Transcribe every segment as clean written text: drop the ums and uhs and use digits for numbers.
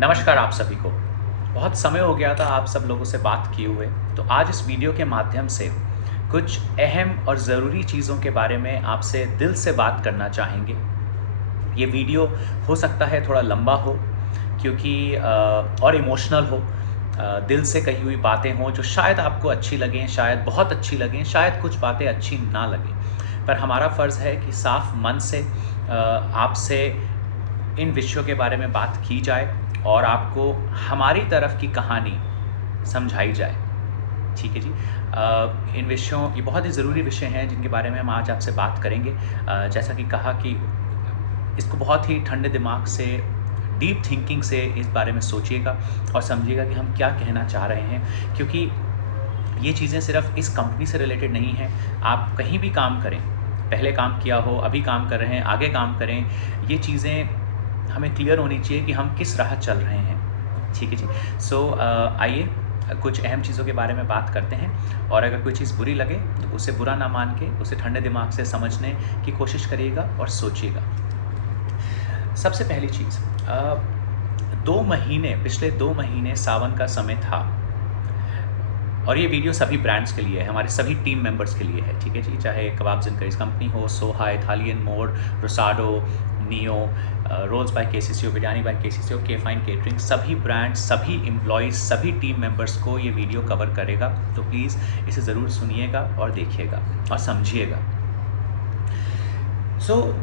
नमस्कार आप सभी को। बहुत समय हो गया था आप सब लोगों से बात किए हुए, तो आज इस वीडियो के माध्यम से कुछ अहम और ज़रूरी चीज़ों के बारे में आपसे दिल से बात करना चाहेंगे। ये वीडियो हो सकता है थोड़ा लंबा हो, क्योंकि और इमोशनल हो। दिल से कही हुई बातें हों जो शायद आपको अच्छी लगें, शायद बहुत अच्छी लगें, शायद कुछ बातें अच्छी ना लगें। पर हमारा फ़र्ज़ है कि साफ़ मन से आपसे इन विषयों के बारे में बात की जाए और आपको हमारी तरफ की कहानी समझाई जाए। ठीक है जी। इन विषयों ये बहुत ही ज़रूरी विषय हैं जिनके बारे में हम आज आपसे बात करेंगे। जैसा कि कहा कि इसको बहुत ही ठंडे दिमाग से, डीप थिंकिंग से इस बारे में सोचिएगा और समझिएगा कि हम क्या कहना चाह रहे हैं, क्योंकि ये चीज़ें सिर्फ इस कंपनी से रिलेटेड नहीं हैं। आप कहीं भी काम करें, पहले काम किया हो, अभी काम कर रहे हैं, आगे काम करें, ये चीज़ें हमें क्लियर होनी चाहिए कि हम किस राह चल रहे हैं। ठीक है जी। सो आइए कुछ अहम चीज़ों के बारे में बात करते हैं, और अगर कोई चीज़ बुरी लगे तो उसे बुरा ना मान के उसे ठंडे दिमाग से समझने की कोशिश करिएगा और सोचिएगा। सबसे पहली चीज़, 2 महीने, पिछले 2 महीने सावन का समय था, और ये वीडियो सभी ब्रांड्स के लिए है, हमारे सभी टीम मेंबर्स के लिए है। ठीक है जी। चाहे कबाब्स एंड करीज कंपनी हो, सोहा, Italian mode, Rosado, Neo, rolls by KCCO, biryani by KCCO, के फाइन केटरिंग, सभी ब्रांड्स, सभी एम्प्लॉयज़, सभी टीम मेंबर्स को ये वीडियो कवर करेगा। तो प्लीज़ इसे ज़रूर सुनिएगा और देखिएगा और समझिएगा।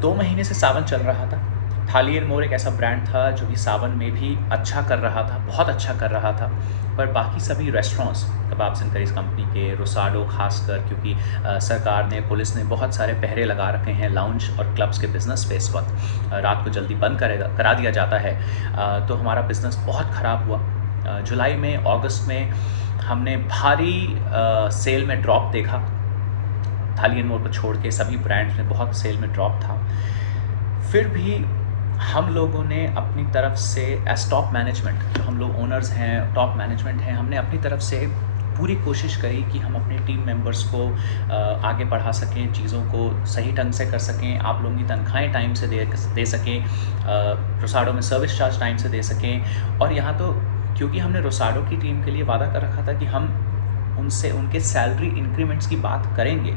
2 महीने से सावन चल रहा था। थाली एंड मोर एक ऐसा ब्रांड था जो कि सावन में भी अच्छा कर रहा था, बहुत अच्छा कर रहा था। पर बाकी सभी restaurants, kebabs and curries company के, रोसाडो खासकर, क्योंकि सरकार ने, पुलिस ने बहुत सारे पहरे लगा रखे हैं लाउंज और क्लब्स के बिज़नेस पे। इस वक्त रात को जल्दी बंद करा दिया जाता है। तो हमारा बिज़नेस बहुत ख़राब हुआ। जुलाई में, अगस्त में हमने भारी सेल में ड्रॉप देखा। थाली एंड मोर को छोड़ के सभी ब्रांड्स में बहुत सेल में ड्रॉप था। फिर भी हम लोगों ने अपनी तरफ से, एज टॉप मैनेजमेंट, जो हम लोग ओनर्स हैं, टॉप मैनेजमेंट हैं, हमने अपनी तरफ से पूरी कोशिश करी कि हम अपने टीम मेंबर्स को आगे बढ़ा सकें, चीज़ों को सही ढंग से कर सकें, आप लोगों की तनख्वाहें टाइम से दे सकें, रोसाडो में सर्विस चार्ज टाइम से दे सकें। और यहाँ तो क्योंकि हमने रोसाडो की टीम के लिए वादा कर रखा था कि हम उनसे उनके सैलरी इंक्रीमेंट्स की बात करेंगे।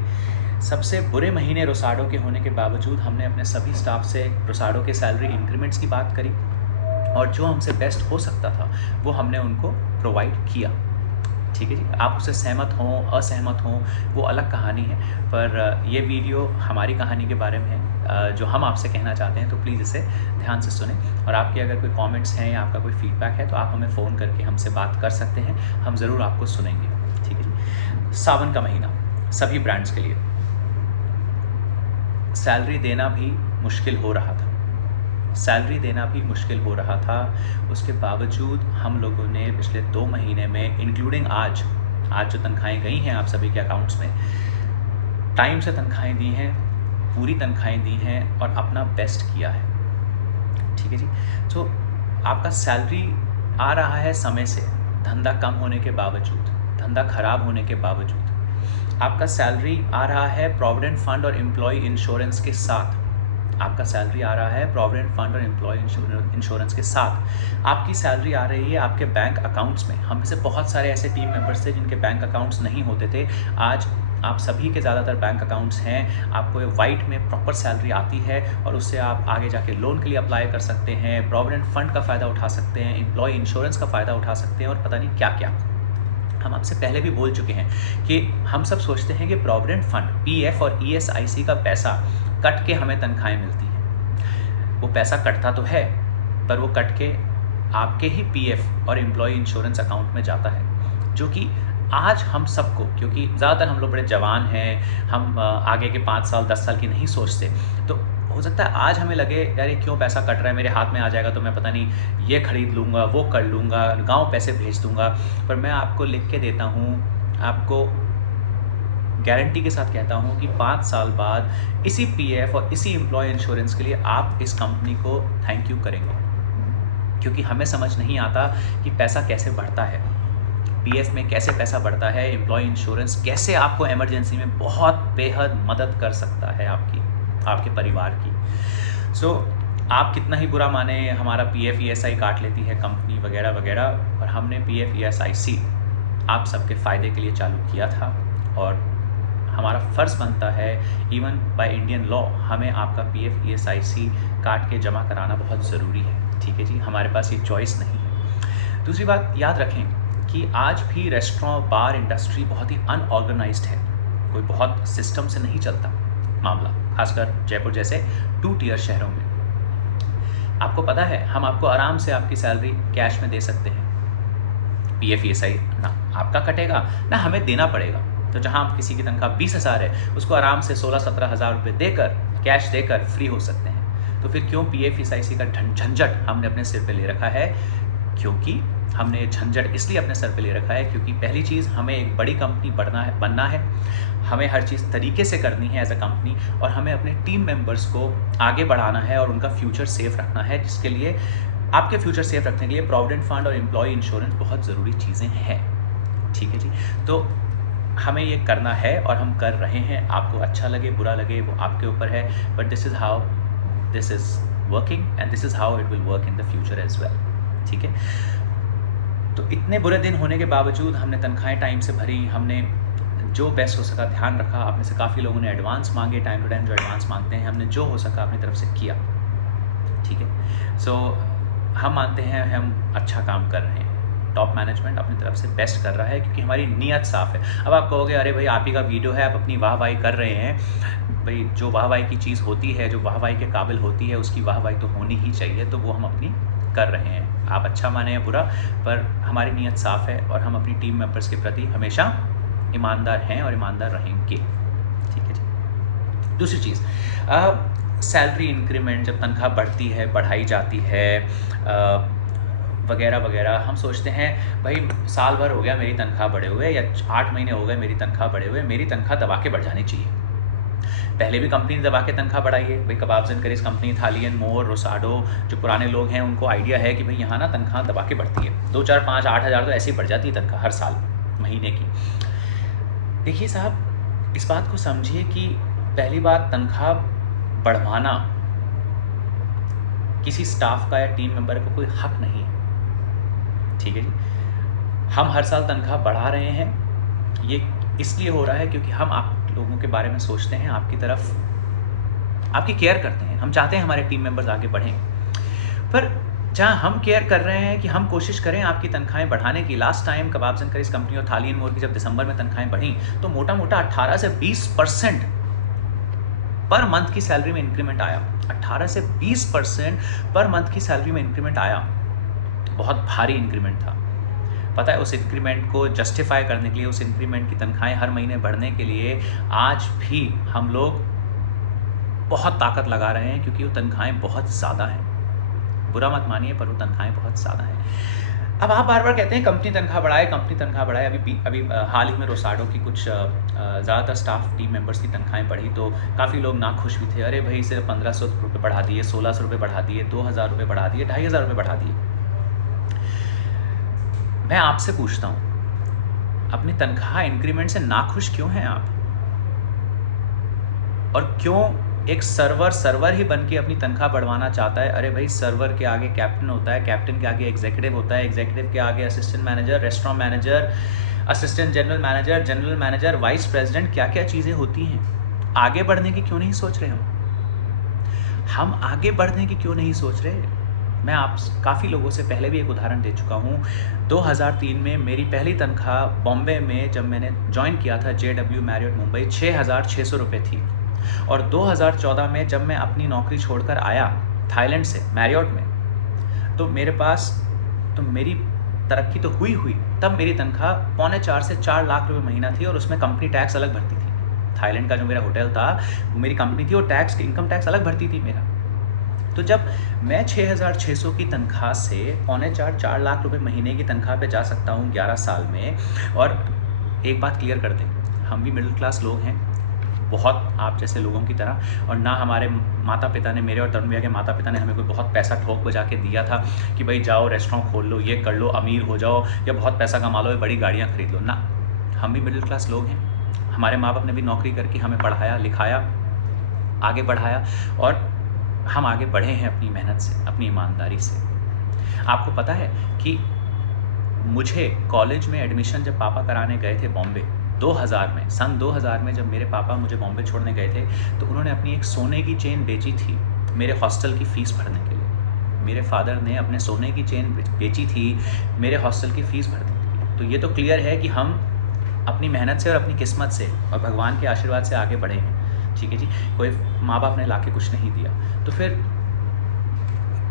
सबसे बुरे महीने रोसाडो के होने के बावजूद हमने अपने सभी स्टाफ से रोसाडो के सैलरी इंक्रीमेंट्स की बात करी, और जो हमसे बेस्ट हो सकता था वो हमने उनको प्रोवाइड किया। ठीक है जी। आप उससे सहमत हों, असहमत हों, वो अलग कहानी है, पर ये वीडियो हमारी कहानी के बारे में है, जो हम आपसे कहना चाहते हैं। तो प्लीज़ इसे ध्यान से सुनें, और आपके अगर कोई कमेंट्स हैं या आपका कोई फीडबैक है तो आप हमें फ़ोन करके हमसे बात कर सकते हैं, हम ज़रूर आपको सुनेंगे। ठीक है जी। सावन का महीना सभी ब्रांड्स के लिए, सैलरी देना भी मुश्किल हो रहा था, सैलरी देना भी मुश्किल हो रहा था। उसके बावजूद हम लोगों ने पिछले 2 महीने में, इंक्लूडिंग आज जो तनख्वाहें गई हैं आप सभी के अकाउंट्स में, टाइम से तनख्वाहें दी हैं, पूरी तनख्वाहें दी हैं और अपना बेस्ट किया है। ठीक है जी। तो आपका सैलरी आ रहा है समय से, धंधा कम होने के बावजूद, धंधा खराब होने के बावजूद। आपका सैलरी आ रहा है प्रोविडेंट फंड और एम्प्लॉय इंश्योरेंस के साथ, आपका सैलरी आ रहा है प्रोविडेंट फंड और एम्प्लॉय इंश्योरेंस के साथ। आपकी सैलरी आ रही है आपके बैंक अकाउंट्स में। हम में से बहुत सारे ऐसे टीम मेंबर्स थे जिनके बैंक अकाउंट्स नहीं होते थे। आज आप सभी के ज़्यादातर बैंक अकाउंट्स हैं, आपको वाइट में प्रॉपर सैलरी आती है, और उससे आप आगे जाके लोन के लिए अप्लाई कर सकते हैं, प्रोविडेंट फंड का फ़ायदा उठा सकते हैं, एम्प्लॉय इंश्योरेंस का फ़ायदा उठा सकते हैं, और पता नहीं क्या क्या। हम आपसे पहले भी बोल चुके हैं कि हम सब सोचते हैं कि प्रोविडेंट फंड, पीएफ और ईएसआईसी का पैसा कट के हमें तनख्वाहें मिलती हैं। वो पैसा कटता तो है, पर वो कट के आपके ही पीएफ और एम्प्लॉय इंश्योरेंस अकाउंट में जाता है, जो कि आज हम सबको, क्योंकि ज़्यादातर हम लोग बड़े जवान हैं, हम आगे के 5 साल 10 साल की नहीं सोचते, तो हो सकता है आज हमें लगे यार ये क्यों पैसा कट रहा है, मेरे हाथ में आ जाएगा तो मैं पता नहीं ये खरीद लूँगा, वो कर लूँगा, गाँव पैसे भेज दूँगा। पर मैं आपको लिख के देता हूँ, आपको गारंटी के साथ कहता हूँ कि 5 साल बाद इसी पीएफ और इसी एम्प्लॉय इंश्योरेंस के लिए आप इस कंपनी को थैंक यू करेंगे, क्योंकि हमें समझ नहीं आता कि पैसा कैसे बढ़ता है, पीएफ में कैसे पैसा बढ़ता है, एम्प्लॉय इंश्योरेंस कैसे आपको इमरजेंसी में बहुत बेहद मदद कर सकता है आपके परिवार की। आप कितना ही बुरा माने, हमारा पीएफ ईएसआई काट लेती है कंपनी वगैरह वगैरह, और हमने पीएफ ईएसआईसी आप सबके फ़ायदे के लिए चालू किया था, और हमारा फ़र्ज़ बनता है इवन बाय इंडियन लॉ हमें आपका पीएफ ईएसआईसी काट के जमा कराना बहुत ज़रूरी है। ठीक है जी, हमारे पास ये चॉइस नहीं है। दूसरी बात याद रखें कि आज भी रेस्टोरेंट बार इंडस्ट्री बहुत ही अनऑर्गेनाइज्ड है, कोई बहुत सिस्टम से नहीं चलता मामला, खासकर जयपुर जैसे 2 टियर शहरों में। आपको पता है हम आपको आराम से आपकी सैलरी कैश में दे सकते हैं, पीएफ ईएसआई ना आपका कटेगा ना हमें देना पड़ेगा। तो जहां आप किसी की तनख्वाह 20,000 है उसको आराम से 16-17 हज़ार रुपये देकर, कैश देकर फ्री हो सकते हैं। तो फिर क्यों पीएफ ईएसआईसी का झंझट हमने अपने सिर पे ले रखा है? क्योंकि हमने झंझट इसलिए अपने सर पे ले रखा है क्योंकि पहली चीज़ हमें एक बड़ी कंपनी बनना है, हमें हर चीज़ तरीके से करनी है एज अ कंपनी, और हमें अपने टीम मेंबर्स को आगे बढ़ाना है और उनका फ्यूचर सेफ रखना है, जिसके लिए आपके फ्यूचर सेफ रखने के लिए प्रोविडेंट फंड और एम्प्लॉय इंश्योरेंस बहुत ज़रूरी चीज़ें हैं। ठीक है जी, तो हमें ये करना है और हम कर रहे हैं। आपको अच्छा लगे बुरा लगे वो आपके ऊपर है, but this is how this is working and this is how it will work in the future as well. ठीक है, तो इतने बुरे दिन होने के बावजूद हमने तनख्वाहें टाइम से भरी, हमने जो बेस्ट हो सका ध्यान रखा। आप में से काफ़ी लोगों ने एडवांस मांगे, टाइम टू टाइम जो एडवांस मांगते हैं, हमने जो हो सका अपनी तरफ से किया। ठीक है, सो हम मानते हैं हम अच्छा काम कर रहे हैं, टॉप मैनेजमेंट अपनी तरफ से बेस्ट कर रहा है क्योंकि हमारी नीयत साफ़ है। अब आप कहोगे अरे भाई आप ही का वीडियो है, आप अपनी वाहवाही कर रहे हैं। भाई जो वाहवाही की चीज़ होती है, जो वाहवाही के काबिल होती है, उसकी वाहवाही तो होनी ही चाहिए, तो वो हम अपनी कर रहे हैं। आप अच्छा माने या बुरा, पर हमारी नीयत साफ़ है और हम अपनी टीम मेंबर्स के प्रति हमेशा ईमानदार हैं और ईमानदार रहेंगे। ठीक है जी। दूसरी चीज़, सैलरी इंक्रीमेंट जब तनख्वाह बढ़ती है, बढ़ाई जाती है वगैरह वगैरह, हम सोचते हैं भाई साल भर हो गया मेरी तनख्वाह बढ़े हुए, या 8 महीने हो गए मेरी तनख्वाह बढ़े हुए, मेरी तनख्वाह दबा के बढ़ जानी चाहिए। पहले भी कंपनी ने दबा के तनख्वाह बढ़ाई है भाई, कबाब्स एंड करीज कंपनी, थालियन, मोर, रोसाडो, जो पुराने लोग हैं उनको आइडिया है कि भाई यहाँ ना तनख्वाह दबा के बढ़ती है, 2, 4, 5, 8 हज़ार तो ऐसे ही बढ़ जाती है तनख्वाह हर साल महीने की। देखिए साहब, इस बात को समझिए कि पहली बात, तनख्वाह बढ़वाना किसी स्टाफ का या टीम मेंबर का कोई हक नहीं है। ठीक है जी, हम हर साल तनख्वाह बढ़ा रहे हैं, ये इसलिए हो रहा है क्योंकि हम आप लोगों के बारे में सोचते हैं, आपकी तरफ आपकी केयर करते हैं, हम चाहते हैं हमारे टीम मेंबर्स आगे बढ़ें। पर जहाँ हम केयर कर रहे हैं कि हम कोशिश करें आपकी तनख्वाहें बढ़ाने की। Last time kebabs and curries company और थाली एंड मोर की जब दिसंबर में तनख्वाहें बढ़ी तो मोटा मोटा 18 से 20% पर मंथ की सैलरी में इंक्रीमेंट आया। 18 से 20% पर मंथ की सैलरी में इंक्रीमेंट आया, बहुत भारी इंक्रीमेंट था। पता है, उस इंक्रीमेंट को जस्टिफाई करने के लिए, उस इंक्रीमेंट की तनख्वाहें हर महीने बढ़ने के लिए आज भी हम लोग बहुत ताकत लगा रहे हैं क्योंकि वो तनख्वाहें बहुत ज़्यादा हैं। बुरा मत मानिए, पर वो तनख्वाहें बहुत ज़्यादा हैं। अब आप बार बार कहते हैं कंपनी तनख्वाह बढ़ाए, कंपनी तनख्वाह बढ़ाए। अभी हाल ही में रोसाडो की कुछ ज़्यादातर स्टाफ टीम मेंबर्स की तनख्वाहें बढ़ी तो काफ़ी लोग नाखुश भी थे। अरे भाई सिर्फ 1500 रुपये बढ़ा दिए, 1600 रुपये बढ़ा दिए, 2000 रुपये बढ़ा दिए, 2500 रुपये बढ़ा दिए। मैं आपसे पूछता हूँ, अपनी तनख्वाह इंक्रीमेंट से नाखुश क्यों हैं आप? और क्यों एक सर्वर ही बन के अपनी तनख्वाह बढ़वाना चाहता है? अरे भाई, सर्वर के आगे कैप्टन होता है, कैप्टन के आगे एग्जीक्यूटिव होता है, एग्जीक्यूटिव के आगे assistant manager, restaurant manager, assistant general manager, general manager, vice president, क्या क्या चीज़ें होती हैं। आगे बढ़ने की क्यों नहीं सोच रहे हम आगे बढ़ने की क्यों नहीं सोच रहे? मैं आप काफ़ी लोगों से पहले भी एक उदाहरण दे चुका हूँ। 2003 में मेरी पहली तनख्वाह बॉम्बे में जब मैंने ज्वाइन किया था JW मैरियट मुंबई, 6,600 रुपये थी। और 2014 में जब मैं अपनी नौकरी छोड़कर आया थाईलैंड से मैरियट में, तो मेरे पास तो मेरी तरक्की तो हुई, तब मेरी तनख्वाह 3.25 से 4 लाख रुपए महीना थी और उसमें कंपनी टैक्स अलग भरती थी। थाईलैंड का जो मेरा होटल था वो मेरी कंपनी थी और इनकम टैक्स अलग भरती थी मेरा। तो जब मैं 6,600 की तनख्वाह से 3.25-4 लाख रुपए महीने की तनख्वाह पे जा सकता हूँ 11 साल में, और एक बात क्लियर कर दें, हम भी मिडिल क्लास लोग हैं बहुत, आप जैसे लोगों की तरह, और ना हमारे माता पिता ने, मेरे और तरुण भैया के माता पिता ने हमें कोई बहुत पैसा ठोक बजा के दिया था कि भाई जाओ रेस्टोरेंट खोल लो, ये कर लो, अमीर हो जाओ, या बहुत पैसा कमा लो, बड़ी गाड़ियाँ खरीद लो। ना, हम भी मिडिल क्लास लोग हैं। हमारे माँ बाप ने भी नौकरी करके हमें पढ़ाया लिखाया, आगे बढ़ाया, और हम आगे बढ़े हैं अपनी मेहनत से, अपनी ईमानदारी से। आपको पता है कि मुझे कॉलेज में एडमिशन जब पापा कराने गए थे बॉम्बे 2000 में, सन 2000 में जब मेरे पापा मुझे बॉम्बे छोड़ने गए थे, तो उन्होंने अपनी एक सोने की चेन बेची थी मेरे हॉस्टल की फ़ीस भरने के लिए। मेरे फादर ने अपने सोने की चेन बेची थी मेरे हॉस्टल की फ़ीस भरने के लिए। तो ये तो क्लियर है कि हम अपनी मेहनत से और अपनी किस्मत से और भगवान के आशीर्वाद से आगे बढ़े हैं। ठीक है जी, कोई माँ बाप ने ला के कुछ नहीं दिया। तो फिर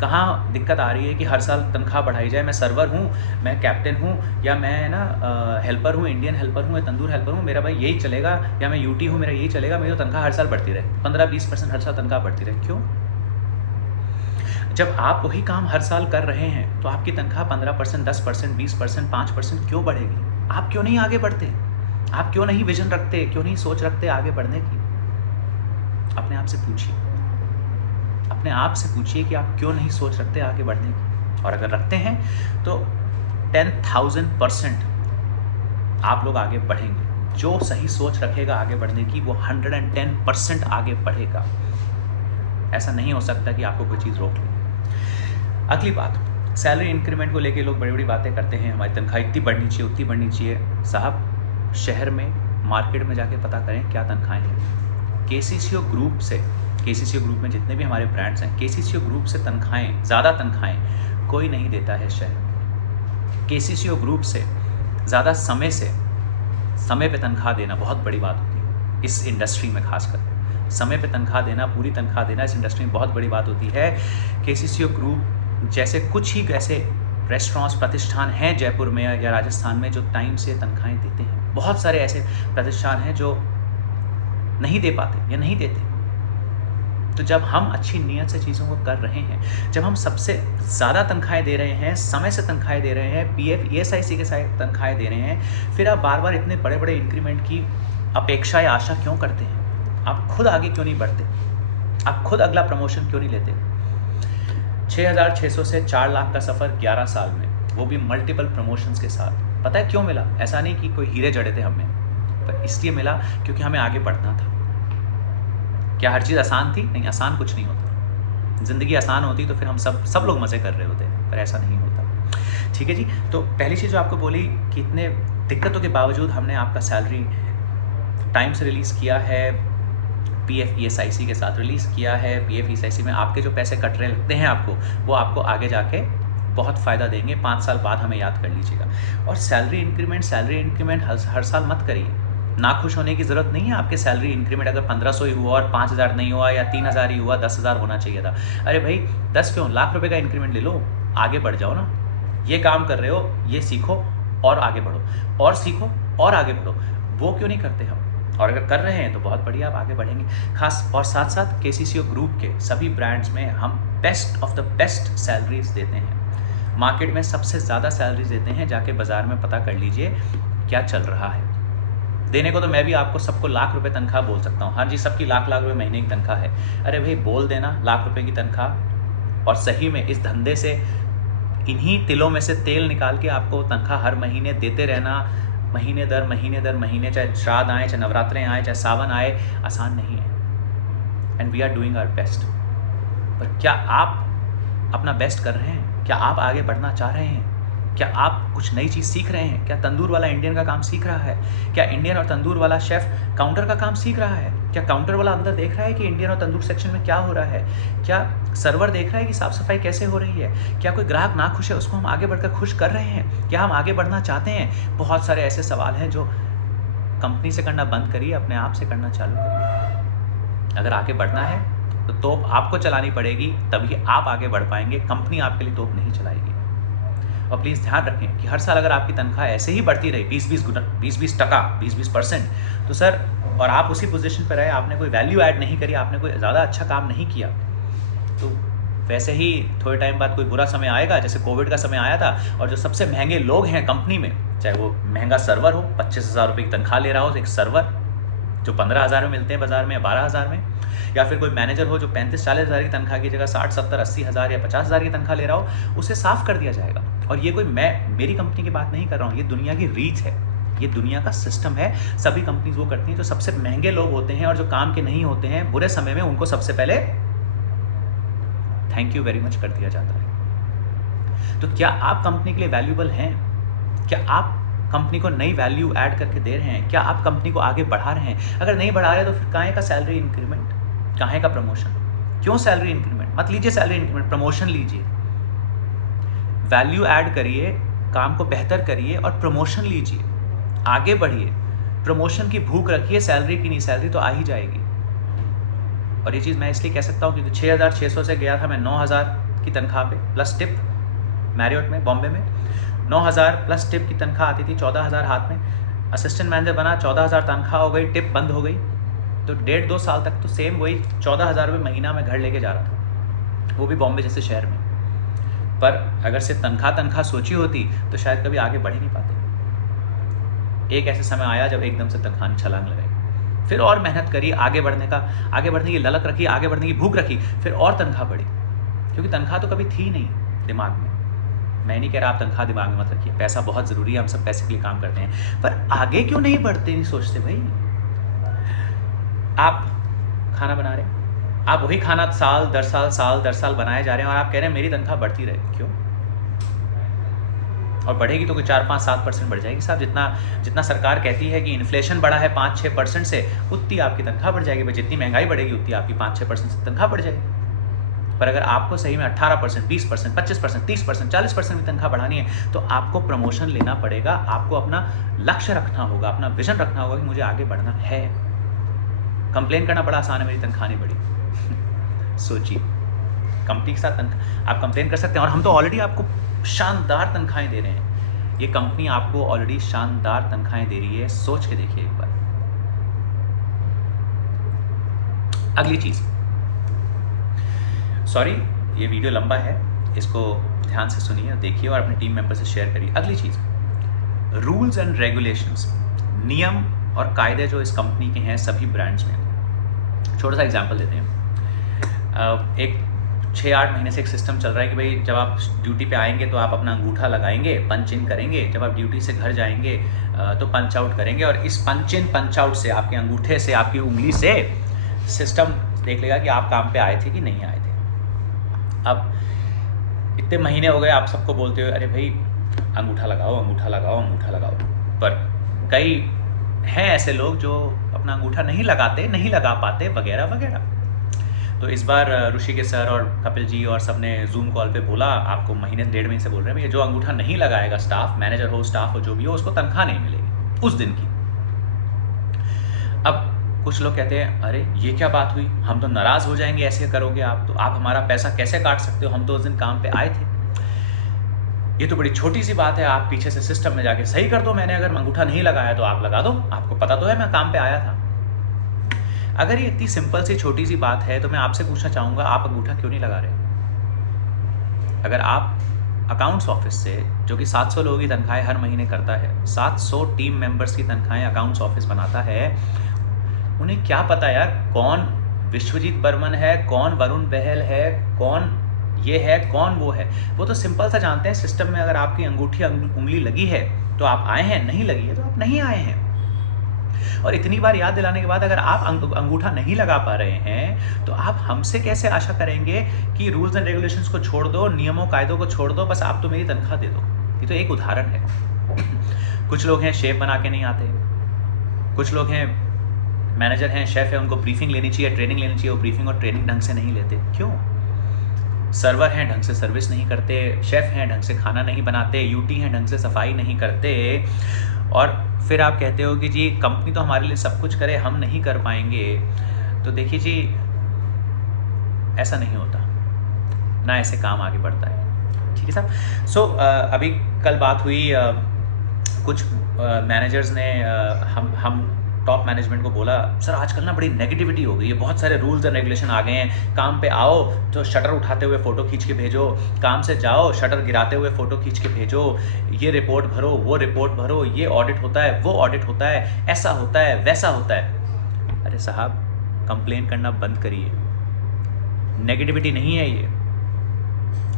कहाँ दिक्कत आ रही है कि हर साल तनख्वाह बढ़ाई जाए? मैं सर्वर हूँ, मैं कैप्टन हूँ, या मैं ना हेल्पर हूँ, इंडियन हेल्पर हूँ या तंदूर हेल्पर हूँ, मेरा भाई यही चलेगा, या मैं यूटी हूँ, मेरा यही चलेगा, मेरी तो तनख्वाह हर साल बढ़ती रहे, 15-20% हर साल तनख्वाह बढ़ती रहे। क्यों? जब आप वही काम हर साल कर रहे हैं तो आपकी तनख्वाह 15%, 10%, 20%, 5% क्यों बढ़ेगी? आप क्यों नहीं आगे बढ़ते? आप क्यों नहीं विजन रखते, क्यों नहीं सोच रखते आगे बढ़ने की? अपने आप से पूछिए, अपने आप से पूछिए कि आप क्यों नहीं सोच रखते आगे बढ़ने की। और अगर रखते हैं तो 10,000% आप लोग आगे बढ़ेंगे। जो सही सोच रखेगा आगे बढ़ने की, वो 110% आगे बढ़ेगा। ऐसा नहीं हो सकता कि आपको कोई चीज़ रोक ले। अगली बात, सैलरी इंक्रीमेंट को लेके लोग बड़ी बड़ी बातें करते हैं, हमारी तनख्वाह इतनी बढ़नी चाहिए, उतनी बढ़नी चाहिए। साहब, शहर में मार्केट में जाके पता करें क्या तनख्वाहें हैं। केसीसीओ ग्रुप से, केसीसीओ ग्रुप में जितने भी हमारे ब्रांड्स हैं, केसीसीओ ग्रुप से तनख्वाहें, ज़्यादा तनख्वाहें कोई नहीं देता है शहर। केसीसीओ ग्रुप से ज़्यादा समय पे तनख्वाह देना बहुत बड़ी बात होती है इस इंडस्ट्री में। खासकर समय पे तनख्वाह देना, पूरी तनख्वाह देना इस इंडस्ट्री में बहुत बड़ी बात होती है। केसीसीओ ग्रुप जैसे कुछ ही ऐसे रेस्टोरेंट्स, प्रतिष्ठान हैं जयपुर में या राजस्थान में जो टाइम से तनख्वाहें देते हैं। बहुत सारे ऐसे प्रतिष्ठान हैं जो नहीं दे पाते या नहीं देते। तो जब हम अच्छी नीयत से चीज़ों को कर रहे हैं, जब हम सबसे ज़्यादा तनख्वाहें दे रहे हैं, समय से तनख्वाहें दे रहे हैं, पीएफ ईएसआईसी के साथ तनख्वाहें दे रहे हैं, फिर आप बार बार इतने बड़े बड़े इंक्रीमेंट की अपेक्षा या आशा क्यों करते हैं? आप खुद आगे क्यों नहीं बढ़ते? आप खुद अगला प्रमोशन क्यों नहीं लेते? 6,600 से 4 लाख का सफ़र 11 साल में, वो भी मल्टीपल प्रमोशंस के साथ। पता है क्यों मिला? ऐसा नहीं कि कोई हीरे जड़े थे हमें, पर इसलिए मिला क्योंकि हमें आगे बढ़ना था। क्या हर चीज़ आसान थी? नहीं, आसान कुछ नहीं होता। ज़िंदगी आसान होती तो फिर हम सब लोग मज़े कर रहे होते, पर ऐसा नहीं होता। ठीक है जी, तो पहली चीज़ जो आपको बोली कि इतने दिक्कतों के बावजूद हमने आपका सैलरी टाइम से रिलीज़ किया है, पीएफ ईएसआईसी के साथ रिलीज़ किया है। पीएफ ईएसआईसी में आपके जो पैसे कट रहे लगते हैं आपको, वो आपको आगे जाके बहुत फ़ायदा देंगे। 5 साल बाद हमें याद कर लीजिएगा। और सैलरी इंक्रीमेंट हर साल मत करिए। ना खुश होने की ज़रूरत नहीं है। आपके सैलरी इंक्रीमेंट अगर 1500 ही हुआ और 5000 नहीं हुआ या 3000 ही हुआ, 10,000 होना चाहिए था। अरे भाई 10 क्यों, लाख रुपए का इंक्रीमेंट ले लो, आगे बढ़ जाओ ना। ये काम कर रहे हो, ये सीखो और आगे बढ़ो, और सीखो और आगे बढ़ो। वो क्यों नहीं करते हम? और अगर कर रहे हैं तो बहुत बढ़िया, आप आगे बढ़ेंगे। खास और साथ साथ केसीसीओ ग्रुप के सभी ब्रांड्स में हम best of the best salaries देते हैं। मार्केट में सबसे ज़्यादा सैलरीज देते हैं। जाके बाज़ार में पता कर लीजिए क्या चल रहा है। देने को तो मैं भी आपको सबको लाख रुपए तनख्वाह बोल सकता हूँ। हाँ जी, सबकी लाख लाख रुपए महीने की तनख्वाह है। अरे भाई बोल देना लाख रुपए की तनख्वाह, और सही में इस धंधे से, इन्हीं तिलों में से तेल निकाल के आपको तनख्वाह हर महीने देते रहना, महीने दर महीने, चाहे श्राद्ध आए, चाहे नवरात्रें आए, चाहे सावन आए, आसान नहीं है। And we are doing our best. पर क्या आप अपना बेस्ट कर रहे हैं? क्या आप आगे बढ़ना चाह रहे हैं? क्या आप कुछ नई चीज़ सीख रहे हैं? क्या तंदूर वाला इंडियन का काम सीख रहा है? क्या इंडियन और तंदूर वाला शेफ़ काउंटर का काम सीख रहा है? क्या काउंटर वाला अंदर देख रहा है कि इंडियन और तंदूर सेक्शन में क्या हो रहा है? क्या सर्वर देख रहा है कि साफ़ सफाई कैसे हो रही है? क्या कोई ग्राहक ना खुश है, उसको हम आगे बढ़कर खुश कर रहे हैं? क्या हम आगे बढ़ना चाहते हैं? बहुत सारे ऐसे सवाल हैं जो कंपनी से करना बंद करिए, अपने आप से करना चालू करिए। अगर आगे बढ़ना है तो तोप आपको चलानी पड़ेगी, तभी आप आगे बढ़ पाएंगे। कंपनी आपके लिए तोप नहीं चलाएगी। और प्लीज़ ध्यान रखें कि हर साल अगर आपकी तनख्वाह ऐसे ही बढ़ती रही 20-20%, तो सर, और आप उसी पोजीशन पर रहे, आपने कोई वैल्यू ऐड नहीं करी, आपने कोई ज़्यादा अच्छा काम नहीं किया, तो वैसे ही थोड़े टाइम बाद कोई बुरा समय आएगा, जैसे कोविड का समय आया था। और जो सबसे महंगे लोग हैं कंपनी में, चाहे वो महंगा सर्वर हो, 25,000 रुपये की तनख्वाह ले रहा हो एक सर्वर, जो 15,000 में मिलते हैं बाज़ार में, 12,000 में, या फिर कोई मैनेजर हो जो 35-40 हज़ार की तनख्वाह की जगह 60-70-80 हज़ार या 50 हज़ार की तनख्वाह ले रहा हो, उसे साफ़ कर दिया जाएगा। और ये कोई मेरी कंपनी की बात नहीं कर रहा हूँ, ये दुनिया की रीत है, ये दुनिया का सिस्टम है। सभी कंपनीज वो करती हैं। जो सबसे महंगे लोग होते हैं और जो काम के नहीं होते हैं, बुरे समय में उनको सबसे पहले थैंक यू वेरी मच कर दिया जाता है। तो क्या आप कंपनी के लिए वैल्यूएबल हैं? क्या आप कंपनी को नई वैल्यू ऐड करके दे रहे हैं? क्या आप कंपनी को आगे बढ़ा रहे हैं? अगर नहीं बढ़ा रहे तो फिर काहे का सैलरी इंक्रीमेंट, काहे का प्रमोशन? क्यों सैलरी इंक्रीमेंट? मत लीजिए सैलरी इंक्रीमेंट, प्रमोशन लीजिए, वैल्यू ऐड करिए, काम को बेहतर करिए और प्रमोशन लीजिए, आगे बढ़िए। प्रमोशन की भूख रखिए, सैलरी की नहीं, सैलरी तो आ ही जाएगी। और ये चीज़ मैं इसलिए कह सकता हूँ क्योंकि 6,600 से गया था मैं 9,000 की तनख्वाह पे प्लस टिप, मैरियट में बॉम्बे में 9,000 प्लस टिप की तनख्वाह आती थी, 14,000 हाथ में। असिस्टेंट मैनेजर बना, 14,000 तनख्वाह हो गई, टिप बंद हो गई, तो 1.5-2 साल तक तो सेम वही 14,000 रुपये महीना में घर लेके जा रहा था, वो भी बॉम्बे जैसे शहर में। पर अगर सिर्फ तनख्वाह सोची होती तो शायद कभी आगे बढ़ ही नहीं पाते। एक ऐसे समय आया जब एकदम से तनख्वाह छलांग लगाई, फिर और मेहनत करी, आगे बढ़ने की ललक रखी, आगे बढ़ने की भूख रखी, फिर और तनख्वाह बढ़ी, क्योंकि तनख्वाह तो कभी थी नहीं दिमाग में। मैं नहीं कह रहा आप तनख्वाह दिमाग में मत रखिए, पैसा बहुत ज़रूरी है, हम सब पैसे के लिए काम करते हैं, पर आगे क्यों नहीं बढ़ते, नहीं सोचते भाई। आप खाना बना रहे हैं, आप वही खाना साल दर साल बनाए जा रहे हैं और आप कह रहे हैं मेरी तनख्वाह बढ़ती रहे, क्यों? और बढ़ेगी तो कोई 4-5-7% बढ़ जाएगी साहब। जितना सरकार कहती है कि इन्फ्लेशन बढ़ा है 5-6% से, उतनी आपकी तनख्वाह बढ़ जाएगी। जितनी महंगाई बढ़ेगी उतनी आपकी 5-6% से तनख्वाह बढ़ जाएगी। पर अगर आपको सही में 18%, 20%, 25%, 30%, 40% भी तनख्वाह बढ़ानी है तो आपको प्रमोशन लेना पड़ेगा, आपको अपना लक्ष्य रखना होगा, अपना विजन रखना होगा कि मुझे आगे बढ़ना है। कंप्लेन करना बड़ा आसान है, मेरी तनख्वाह नहीं बढ़ी। सोचिए, कंपनी के साथ आप कंप्लेन कर सकते हैं, और हम तो ऑलरेडी आपको शानदार तनख्वाहें दे रहे हैं। ये कंपनी आपको ऑलरेडी शानदार तनख्वाहें दे रही है, सोच के देखिए एक बार। अगली चीज, सॉरी ये वीडियो लंबा है, इसको ध्यान से सुनिए, देखिए और अपने टीम मेंबर से शेयर करिए। अगली चीज, रूल्स एंड रेगुलेशंस, नियम और कायदे जो इस कंपनी के हैं सभी ब्रांड्स में। छोटा सा एग्जांपल देते हैं। एक 6-8 महीने से एक सिस्टम चल रहा है कि भाई जब आप ड्यूटी पे आएंगे तो आप अपना अंगूठा लगाएंगे, पंच इन करेंगे, जब आप ड्यूटी से घर जाएंगे तो पंच आउट करेंगे, और इस पंच इन पंच आउट से, आपके अंगूठे से, आपकी उंगली से सिस्टम देख लेगा कि आप काम पे आए थे कि नहीं आए थे। अब इतने महीने हो गए आप सबको बोलते हुए, अरे भाई अंगूठा लगाओ, अंगूठा लगाओ, अंगूठा लगाओ, पर कई हैं ऐसे लोग जो अपना अंगूठा नहीं लगाते, नहीं लगा पाते, वगैरह वगैरह। तो इस बार ऋषिकेश सर और कपिल जी और सब ने जूम कॉल पे बोला, आपको महीने 1.5 महीने से बोल रहे हैं भैया, जो अंगूठा नहीं लगाएगा स्टाफ, मैनेजर हो, स्टाफ हो, जो भी हो, उसको तनख्वाह नहीं मिलेगी उस दिन की। अब कुछ लोग कहते हैं, अरे ये क्या बात हुई, हम तो नाराज हो जाएंगे, ऐसे करोगे आप तो, आप हमारा पैसा कैसे काट सकते हो, हम तो उस दिन काम पे आए थे। ये तो बड़ी छोटी सी बात है, आप पीछे से सिस्टम में जाके सही कर दो, मैंने अगर अंगूठा नहीं लगाया तो आप लगा दो, आपको पता तो है मैं काम पे आया था। अगर ये इतनी सिंपल सी छोटी सी बात है तो मैं आपसे पूछना चाहूँगा, आप अंगूठा क्यों नहीं लगा रहे? अगर आप अकाउंट्स ऑफिस से, जो कि 700 लोगों की तनख्वाहें हर महीने करता है, 700 टीम मेंबर्स की तनख्वाहें अकाउंट्स ऑफिस बनाता है, उन्हें क्या पता यार कौन विश्वजीत बर्मन है, कौन वरुण बहल है, कौन ये है, कौन वो है। वो तो सिंपल सा जानते हैं, सिस्टम में अगर आपकी अंगूठी उंगली लगी है तो आप आए हैं, नहीं लगी है तो आप नहीं आए हैं। और इतनी बार याद दिलाने के बाद अगर आप अंगूठा नहीं लगा पा रहे हैं तो आप हमसे कैसे आशा करेंगे कि रूल्स एंड रेगुलेशंस को छोड़ दो, नियमों कायदों को छोड़ दो, बस आप तो मेरी तनख्वाह दे दो। ये तो एक उदाहरण है। कुछ लोग हैं शेफ बना के नहीं आते, कुछ लोग हैं मैनेजर हैं, शेफ है, उनको ब्रीफिंग लेनी चाहिए, ट्रेनिंग लेनी चाहिए, वो ब्रीफिंग और ट्रेनिंग ढंग से नहीं लेते। क्यों? सर्वर हैं, ढंग से सर्विस नहीं करते, शेफ हैं, ढंग से खाना नहीं बनाते, यूटी हैं, ढंग से सफाई नहीं करते, और फिर आप कहते हो कि जी कंपनी तो हमारे लिए सब कुछ करे, हम नहीं कर पाएंगे। तो देखिए जी, ऐसा नहीं होता ना, ऐसे काम आगे बढ़ता है। ठीक है साहब। सो अभी कल बात हुई, कुछ मैनेजर्स ने हम टॉप मैनेजमेंट को बोला, सर आजकल ना बड़ी नेगेटिविटी हो गई है, बहुत सारे रूल्स एंड रेगुलेशन आ गए हैं, काम पे आओ तो शटर उठाते हुए फ़ोटो खींच के भेजो, काम से जाओ शटर गिराते हुए फ़ोटो खींच के भेजो, ये रिपोर्ट भरो, वो रिपोर्ट भरो, ये ऑडिट होता है, वो ऑडिट होता है, ऐसा होता है, वैसा होता है। अरे साहब, कंप्लेन करना बंद करिए, नेगेटिविटी नहीं है ये।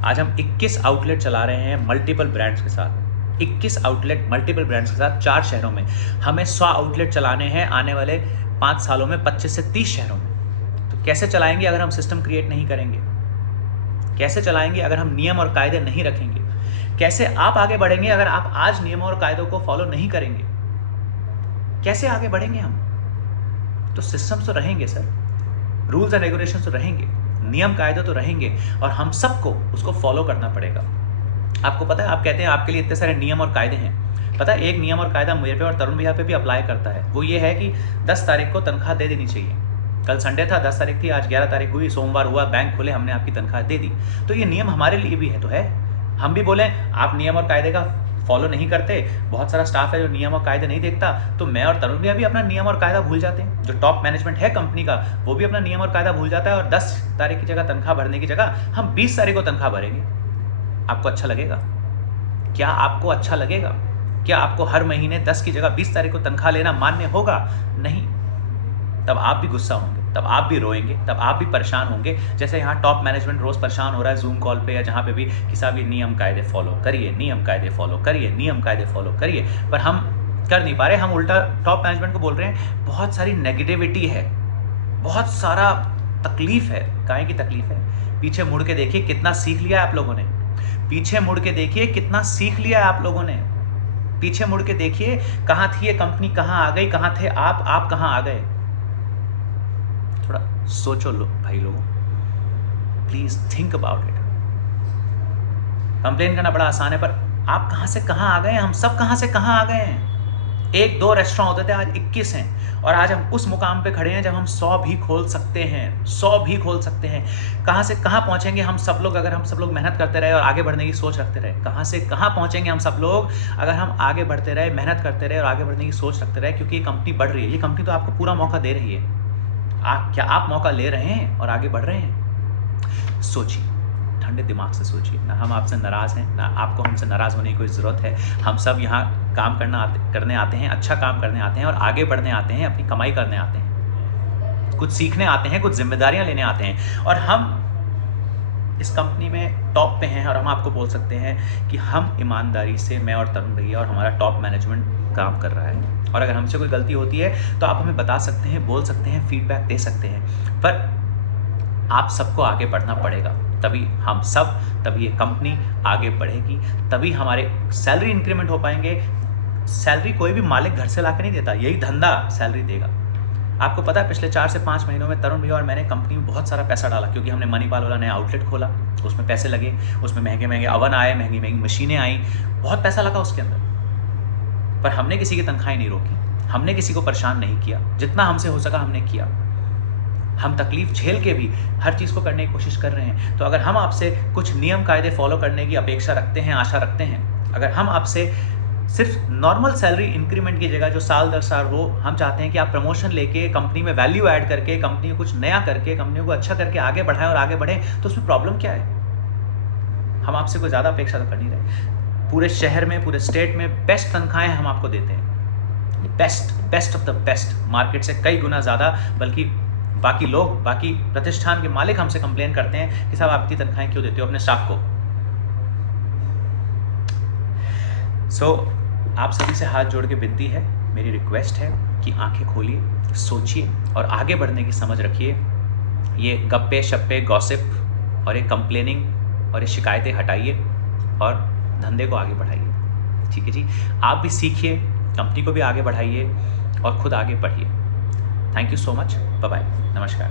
आज हम 21 आउटलेट चला रहे हैं मल्टीपल ब्रांड्स के साथ, 21 आउटलेट मल्टीपल ब्रांड्स के साथ 4 शहरों में। हमें 100 आउटलेट चलाने हैं आने वाले 5 सालों में, 25 से 30 शहरों में। तो कैसे चलाएंगे अगर हम सिस्टम क्रिएट नहीं करेंगे? कैसे चलाएंगे अगर हम नियम और कायदे नहीं रखेंगे? कैसे आप आगे बढ़ेंगे अगर आप आज नियमों और कायदों को फॉलो नहीं करेंगे? कैसे आगे बढ़ेंगे हम? तो सिस्टम्स तो रहेंगे सर, रूल्स एंड रेगुलेशंस तो रहेंगे, नियम कायदे तो रहेंगे, और हम सबको उसको फॉलो करना पड़ेगा। आपको पता है, आप कहते हैं आपके लिए इतने सारे नियम और कायदे हैं, पता है एक नियम और कायदा मेरे पे और तरुण भैया पे भी अप्लाई करता है। वो ये है कि 10 तारीख को तनख्वाह दे देनी चाहिए। कल संडे था, 10 तारीख थी, आज 11 तारीख हुई, सोमवार हुआ, बैंक खुले, हमने आपकी तनख्वाह दे दी। तो ये नियम हमारे लिए भी है, तो है। हम भी बोलें आप नियम और कायदे का फॉलो नहीं करते, बहुत सारा स्टाफ है जो नियम और कायदे नहीं देखता, तो मैं और तरुण भैया भी अपना नियम और कायदा भूल जाते हैं। जो टॉप मैनेजमेंट है कंपनी का, वो भी अपना नियम और कायदा भूल जाता है, और 10 तारीख की जगह तनख्वाह भरने की जगह हम 20 तारीख को तनख्वाह भरेंगे। आपको अच्छा लगेगा? क्या आपको अच्छा लगेगा? क्या आपको हर महीने 10 की जगह 20 तारीख को तनख्वाह लेना मान्य होगा? नहीं। तब आप भी गुस्सा होंगे, तब आप भी रोएंगे, तब आप भी परेशान होंगे। जैसे यहाँ टॉप मैनेजमेंट रोज परेशान हो रहा है जूम कॉल पे या जहाँ पे भी कि साहब ये नियम कायदे फॉलो करिए, नियम कायदे फॉलो करिए, नियम कायदे फॉलो करिए, पर हम कर नहीं पा रहे। हम उल्टा टॉप मैनेजमेंट को बोल रहे हैं बहुत सारी नेगेटिविटी है, बहुत सारा तकलीफ है। काहे की तकलीफ है? पीछे मुड़ के देखिए कितना सीख लिया है आप लोगों ने। पीछे मुड़ के देखिए कितना सीख लिया है आप लोगों ने। पीछे मुड़ के देखिए कहाँ थी ये कंपनी, कहाँ आ गई, कहाँ थे आप कहाँ आ गए। थोड़ा सोचो लो भाई लोगों, please think about it. Complain करना बड़ा आसान है, पर आप कहाँ से कहाँ आ गए, हम सब कहाँ से कहाँ आ गए हैं। 1-2 रेस्टोरेंट होते थे, आज 21 हैं, और आज हम उस मुकाम पे खड़े हैं जब हम 100 भी खोल सकते हैं, 100 भी खोल सकते हैं। कहाँ से कहाँ पहुँचेंगे हम सब लोग अगर हम सब लोग मेहनत करते रहे और आगे बढ़ने की सोच रखते रहे? कहाँ से कहाँ पहुँचेंगे हम सब लोग अगर हम आगे बढ़ते रहे, मेहनत करते रहे और आगे बढ़ने की सोच रखते रहे? क्योंकि ये कंपनी बढ़ रही है, ये कंपनी तो आपको पूरा मौका दे रही है। क्या आप मौका ले रहे हैं और आगे बढ़ रहे हैं? सोचिए, ठंडे दिमाग से सोचिए। ना हम आपसे नाराज़ हैं, ना आपको हमसे नाराज़ होने की कोई ज़रूरत है। हम सब यहाँ काम करने आते हैं, अच्छा काम करने आते हैं और आगे बढ़ने आते हैं, अपनी कमाई करने आते हैं, कुछ सीखने आते हैं, कुछ जिम्मेदारियाँ लेने आते हैं। और हम इस कंपनी में टॉप पे हैं और हम आपको बोल सकते हैं कि हम ईमानदारी से, मैं और तरुण भैया और हमारा टॉप मैनेजमेंट काम कर रहा है। और अगर हमसे कोई गलती होती है तो आप हमें बता सकते हैं, बोल सकते हैं, फीडबैक दे सकते हैं, पर आप सबको आगे बढ़ना पड़ेगा। तभी हम सब, तभी ये कंपनी आगे बढ़ेगी, तभी हमारे सैलरी इंक्रीमेंट हो पाएंगे। सैलरी कोई भी मालिक घर से ला के नहीं देता, यही धंधा सैलरी देगा। आपको पता है पिछले 4 से 5 महीनों में तरुण भैया और मैंने कंपनी में बहुत सारा पैसा डाला, क्योंकि हमने मणिपाल वाला नया आउटलेट खोला, उसमें पैसे लगे, उसमें महंगे महंगे अवन आए, महंगी महंगी मशीनें आई, बहुत पैसा लगा उसके अंदर। पर हमने किसी की तनख्वाही नहीं रोकी, हमने किसी को परेशान नहीं किया, जितना हमसे हो सका हमने किया। हम तकलीफ झेल के भी हर चीज़ को करने की कोशिश कर रहे हैं। तो अगर हम आपसे कुछ नियम कायदे फॉलो करने की अपेक्षा रखते हैं, आशा रखते हैं, अगर हम आपसे सिर्फ नॉर्मल सैलरी इंक्रीमेंट की जगह जो साल दर साल हो, हम चाहते हैं कि आप प्रमोशन लेके कंपनी में वैल्यू ऐड करके, कंपनी को कुछ नया करके, कंपनी को अच्छा करके आगे बढ़ाएं और आगे बढ़ें, तो उसमें प्रॉब्लम क्या है? हम आपसे कोई ज़्यादा अपेक्षा तो कर नहीं रहे। पूरे शहर में, पूरे स्टेट में बेस्ट तनख्वाहें हम आपको देते हैं, best of the best, market से कई गुना ज़्यादा। बल्कि बाकी लोग, बाकी प्रतिष्ठान के मालिक हमसे कंप्लेन करते हैं कि साहब आप इतनी तनख्वाहें क्यों देते हो अपने स्टाफ को। आप सभी से हाथ जोड़ के विनती है, मेरी रिक्वेस्ट है कि आंखें खोलिए, सोचिए और आगे बढ़ने की समझ रखिए। ये गप्पे शप्पे, गॉसिप और ये कंप्लेनिंग और ये शिकायतें हटाइए और धंधे को आगे बढ़ाइए। ठीक है जी, आप भी सीखिए, कंपनी को भी आगे बढ़ाइए और खुद आगे बढ़िए। Thank you so much, bye bye, नमस्कार।